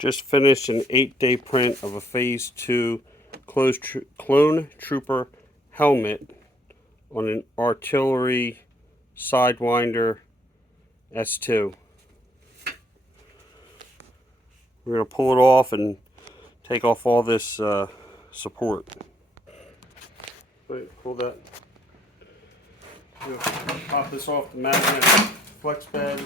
Just finished an 8-day print of a Phase 2 Clone Trooper helmet on an artillery sidewinder S2. We're going to pull it off and take off all this support. Wait, pull that. Pop this off the magnet flex bed.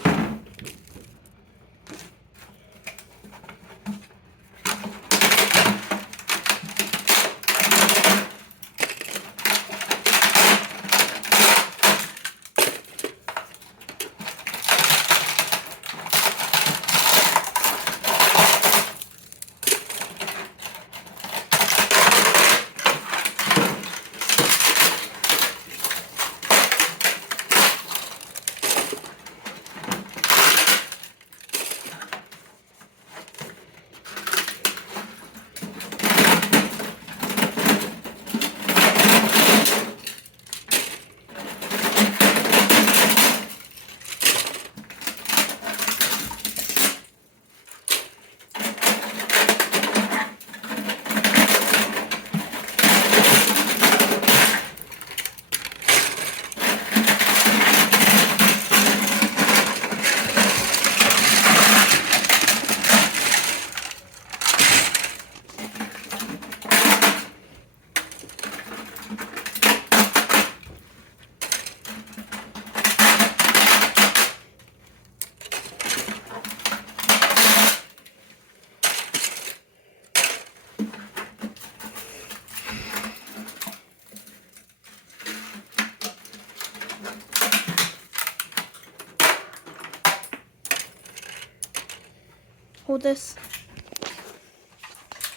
Hold this.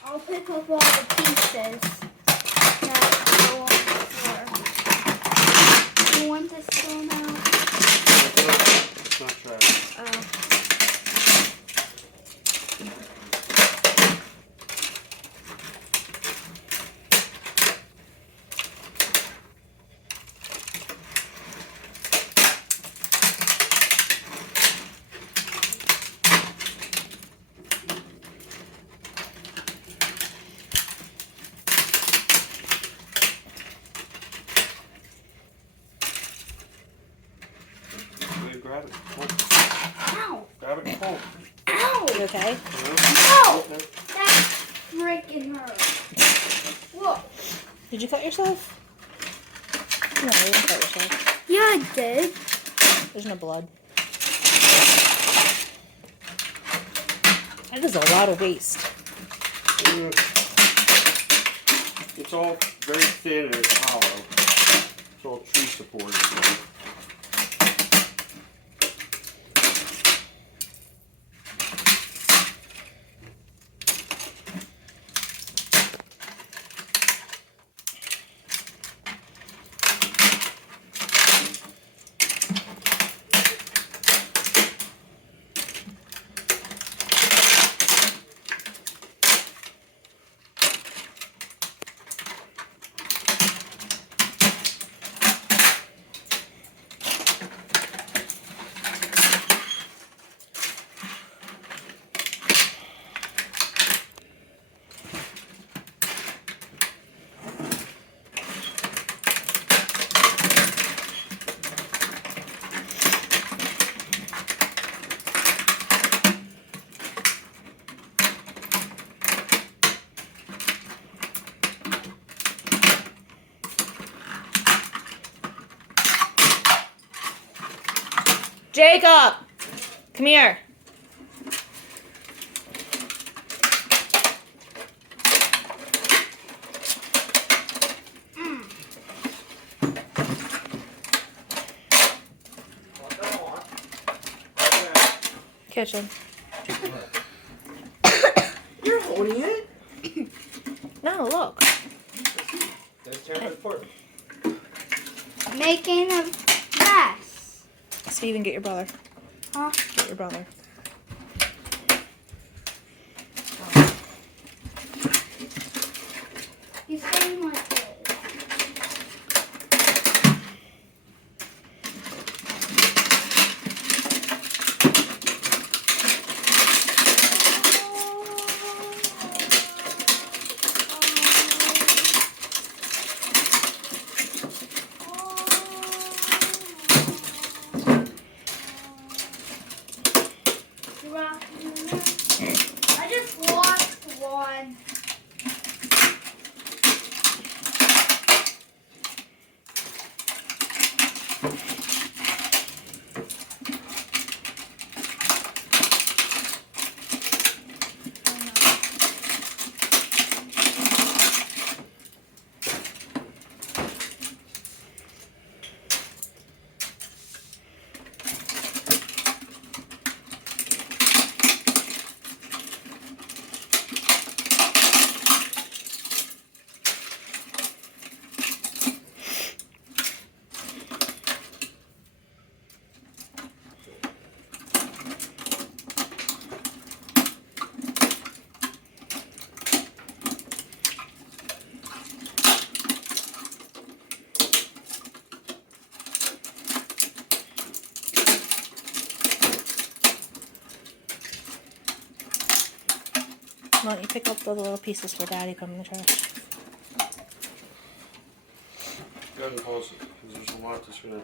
I'll pick up all the pieces that go on the floor. You want this still now? It's not trash. Oh. Grab it. Pull. Ow! Grab it and pull. Ow! You okay? No! That freaking hurt. Whoa. Did you cut yourself? No, you didn't cut yourself. Yeah, I did. There's no blood. That is a lot of waste. It's all very thin and it's hollow. It's all tree support. Jacob! Come here. Kitchen. You're holding it? No, look. Making a mess. Steven, get your brother. Huh? Get your brother. He's saying like this. I just lost one. Why don't you pick up the little pieces for Daddy from the trash? Go ahead and pause it, because there's a lot that's going to